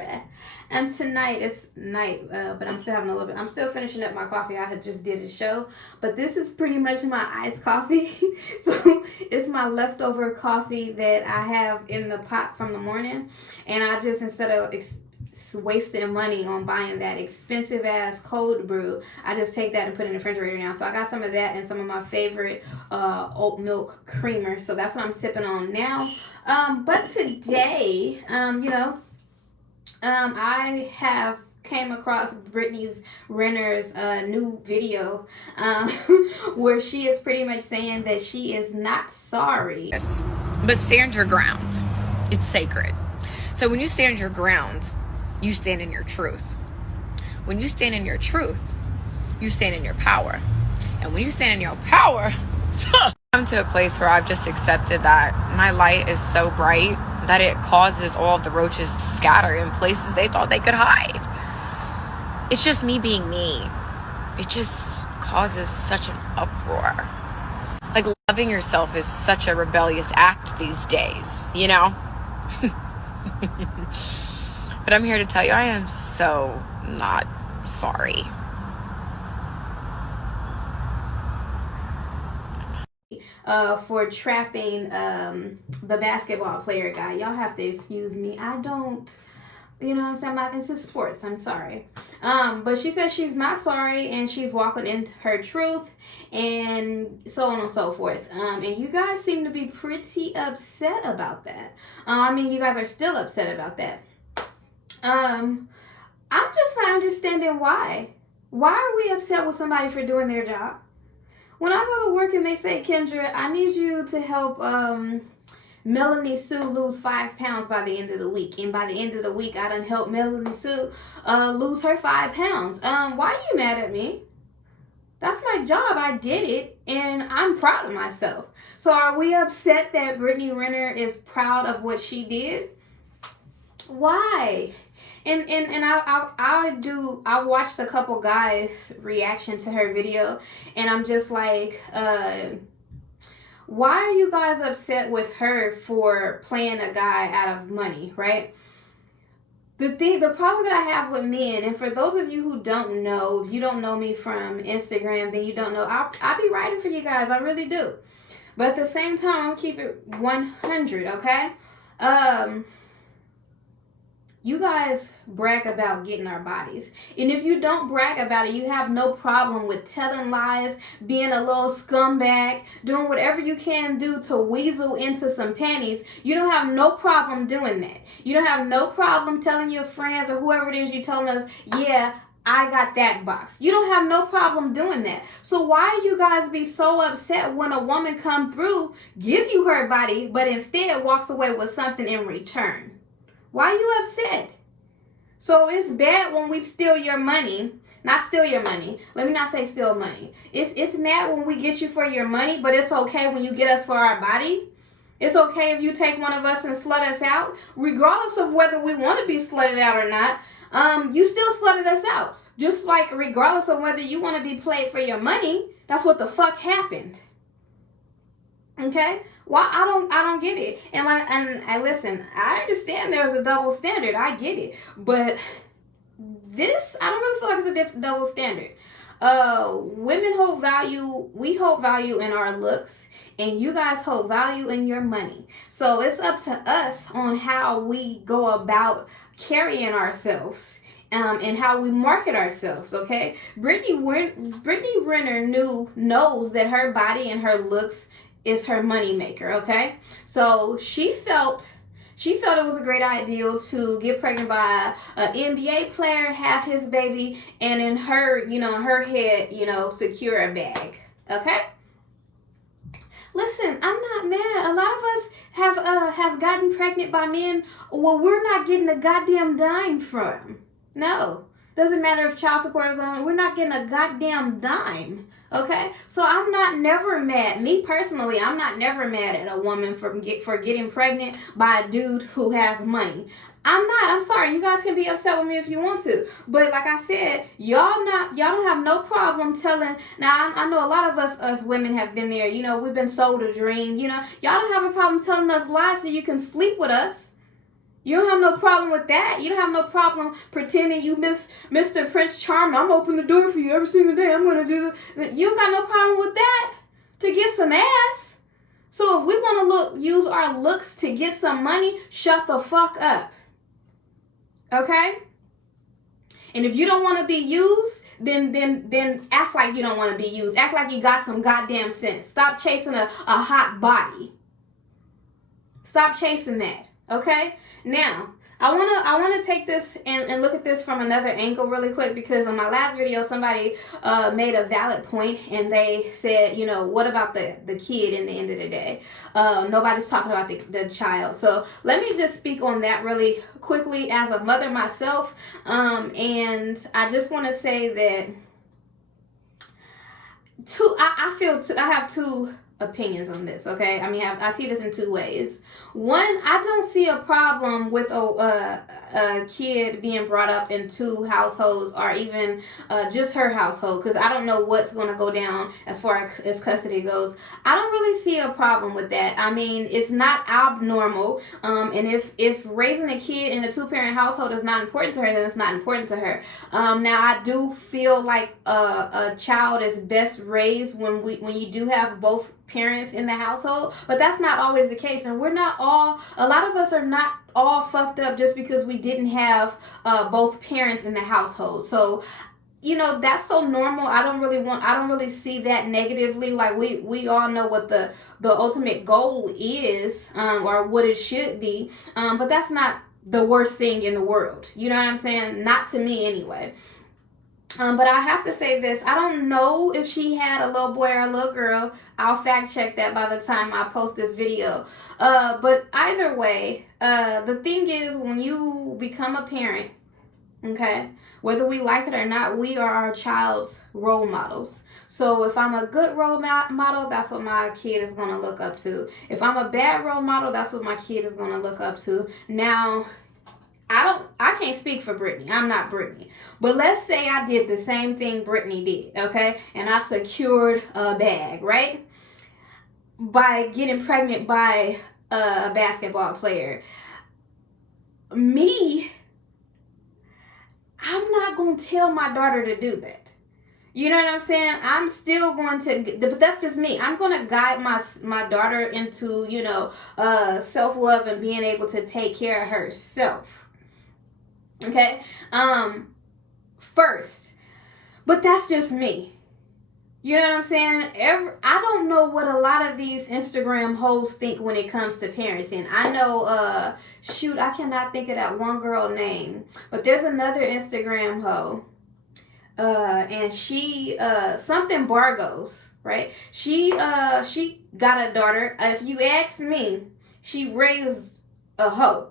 Kendra. And tonight it's night, but I'm still having a little bit. I'm still finishing up my coffee. I had just did a show, but this is pretty much my iced coffee. So it's my leftover coffee that I have in the pot from the morning, and I just instead of wasting money on buying that expensive ass cold brew, I just take that and put it in the refrigerator now. So I got some of that and some of my favorite oat milk creamer. So that's what I'm sipping on now. But today, I have came across Brittany Renner's new video where she is pretty much saying that she is not sorry. Yes. But stand your ground. It's sacred. So when you stand your ground, you stand in your truth. When you stand in your truth, you stand in your power. And when you stand in your power, I'm to a place where I've just accepted that my light is so bright that it causes all of the roaches to scatter in places they thought they could hide. It's just me being me. It just causes such an uproar. Like, loving yourself is such a rebellious act these days, you know? But I'm here to tell you, I am so not sorry. For trapping the basketball player guy. Y'all have to excuse me. I don't, you know what I'm saying? I'm not into sports. I'm sorry. But she says she's not sorry and she's walking in her truth and so on and so forth. And you guys seem to be pretty upset about that. You guys are still upset about that. I'm just not understanding why. Why are we upset with somebody for doing their job? When I go to work and they say, Kendra, I need you to help Melanie Sue lose 5 pounds by the end of the week. And by the end of the week, I done helped Melanie Sue lose her 5 pounds. Why are you mad at me? That's my job. I did it, and I'm proud of myself. So are we upset that Brittany Renner is proud of what she did? Why? And I watched a couple guys' reaction to her video, and I'm just like, why are you guys upset with her for playing a guy out of money, right? The problem that I have with men, and for those of you who don't know, if you don't know me from Instagram, then you don't know, I'll be writing for you guys, I really do. But at the same time, I'm keep it 100, okay? You guys brag about getting our bodies. And if you don't brag about it, you have no problem with telling lies, being a little scumbag, doing whatever you can do to weasel into some panties. You don't have no problem doing that. You don't have no problem telling your friends or whoever it is you're telling us, yeah, I got that box. You don't have no problem doing that. So why you guys be so upset when a woman come through, give you her body, but instead walks away with something in return? Why are you upset? So it's bad when we steal your money. Not steal your money. Let me not say steal money. It's mad when we get you for your money, but it's okay when you get us for our body. It's okay if you take one of us and slut us out. Regardless of whether we want to be slutted out or not, you still slutted us out. Just like regardless of whether you want to be played for your money, that's what the fuck happened. Okay? Well, I don't get it. And I listen, I understand there's a double standard. I get it. But this, I don't really feel like it's a double standard. Women hold value, we hold value in our looks, and you guys hold value in your money. So it's up to us on how we go about carrying ourselves. And how we market ourselves, okay? Brittany Renner knows that her body and her looks is her money maker, okay? So she felt it was a great idea to get pregnant by an NBA player, have his baby, and in her, her head, secure a bag, okay? Listen, I'm not mad. A lot of us have gotten pregnant by men we're not getting a goddamn dime from. No. Doesn't matter if child support is on, we're not getting a goddamn dime. Okay? So I'm not never mad. Me personally, I'm not never mad at a woman for getting pregnant by a dude who has money. I'm sorry. You guys can be upset with me if you want to. But like I said, y'all don't have no problem telling. Now, I know a lot of us women have been there. We've been sold a dream. Y'all don't have a problem telling us lies so you can sleep with us. You don't have no problem with that. You don't have no problem pretending you miss Mr. Prince Charming. I'm open the door for you every single day. I'm going to do this. You don't got no problem with that to get some ass. So if we want to use our looks to get some money, shut the fuck up. Okay? And if you don't want to be used, then act like you don't want to be used. Act like you got some goddamn sense. Stop chasing a hot body. Stop chasing that. Okay? Now, I wanna take this and look at this from another angle really quick, because on my last video somebody made a valid point, and they said, you know, what about the kid in the end of the day? Nobody's talking about the child. So let me just speak on that really quickly as a mother myself. And I just want to say that I have two opinions on this, okay? I mean, I see this in two ways. One, I don't see a problem with a kid being brought up in two households, or even just her household, because I don't know what's going to go down as far as custody goes. I don't really see a problem with that. I mean, it's not abnormal, and if raising a kid in a two-parent household is not important to her, then it's not important to her. Now, I do feel like a child is best raised when you do have both parents in the household, but that's not always the case, and a lot of us are not all fucked up just because we didn't have both parents in the household. So, you know, that's so normal. I don't really see that negatively. Like, we all know what the ultimate goal is, or what it should be, but that's not the worst thing in the world. You know what I'm saying? Not to me anyway. But I have to say this. I don't know if she had a little boy or a little girl. I'll fact check that by the time I post this video. But either way, the thing is, when you become a parent, okay, whether we like it or not, we are our child's role models. So if I'm a good role model, that's what my kid is going to look up to. If I'm a bad role model, that's what my kid is going to look up to. Now, I can't speak for Brittany. I'm not Brittany. But let's say I did the same thing Brittany did, okay? And I secured a bag, right? By getting pregnant by a basketball player. Me, I'm not going to tell my daughter to do that. You know what I'm saying? I'm still going to, but that's just me. I'm going to guide my daughter into, you know, self-love and being able to take care of herself. Okay, first, but that's just me. You know what I'm saying? I don't know what a lot of these Instagram hoes think when it comes to parenting. I know, I cannot think of that one girl name, but there's another Instagram hoe, and she, something Bargos, right? She got a daughter. If you ask me, she raised a hoe.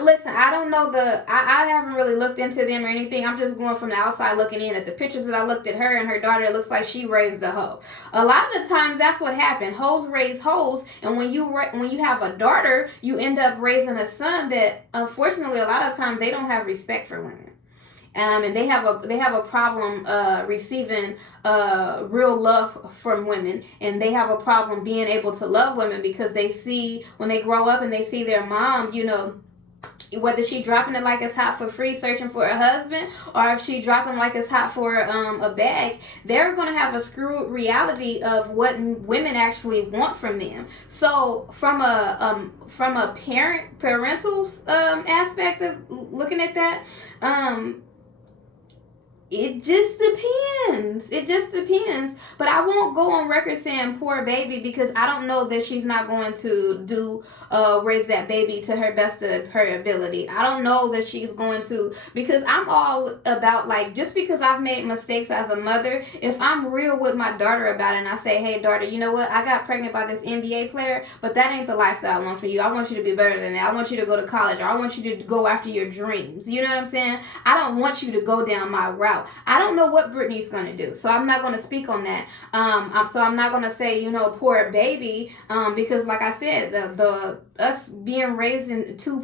Listen, I don't know I haven't really looked into them or anything. I'm just going from the outside looking in. At the pictures that I looked at her and her daughter, it looks like she raised a hoe. A lot of the times, that's what happened. Hoes raise hoes, and when you have a daughter, you end up raising a son that, unfortunately, a lot of times they don't have respect for women. And they have a problem receiving real love from women, and they have a problem being able to love women, because they see, when they grow up and they see their mom, you know, whether she dropping it like it's hot for free searching for a husband, or if she dropping like it's hot for a bag, they're going to have a screwed reality of what women actually want from them. So from a parental aspect of looking at that, it just depends. But I won't go on record saying poor baby, because I don't know that she's not going to raise that baby to her best of her ability. I don't know that she's going to, because I'm all about, like, just because I've made mistakes as a mother, if I'm real with my daughter about it and I say, hey daughter, you know what, I got pregnant by this NBA player, but that ain't the life that I want for you. I want you to be better than that. I want you to go to college, or I want you to go after your dreams. You know what I'm saying? I don't want you to go down my route. out. I don't know what Brittany's going to do, so I'm not going to speak on that. So I'm not going to say, poor baby, because like I said, the us being raised in two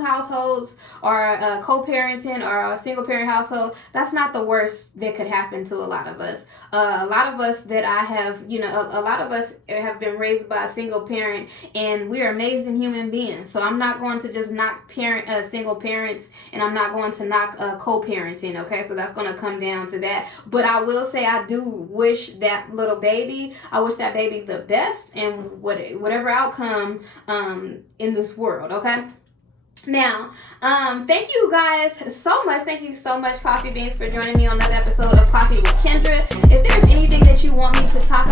households, or co-parenting, or a single parent household, that's not the worst that could happen to a lot of us. A lot of us that I have, a lot of us have been raised by a single parent, and we are amazing human beings. So I'm not going to just knock single parents, and I'm not going to knock co-parenting. Okay, so that's going to come down to that. But I will say, I do wish that little baby, I wish that baby the best, and whatever outcome in this world. Okay. Now, thank you guys so much. Thank you so much, Coffee Beans, for joining me on another episode of Coffee with Kendra. If there's anything that you want me to talk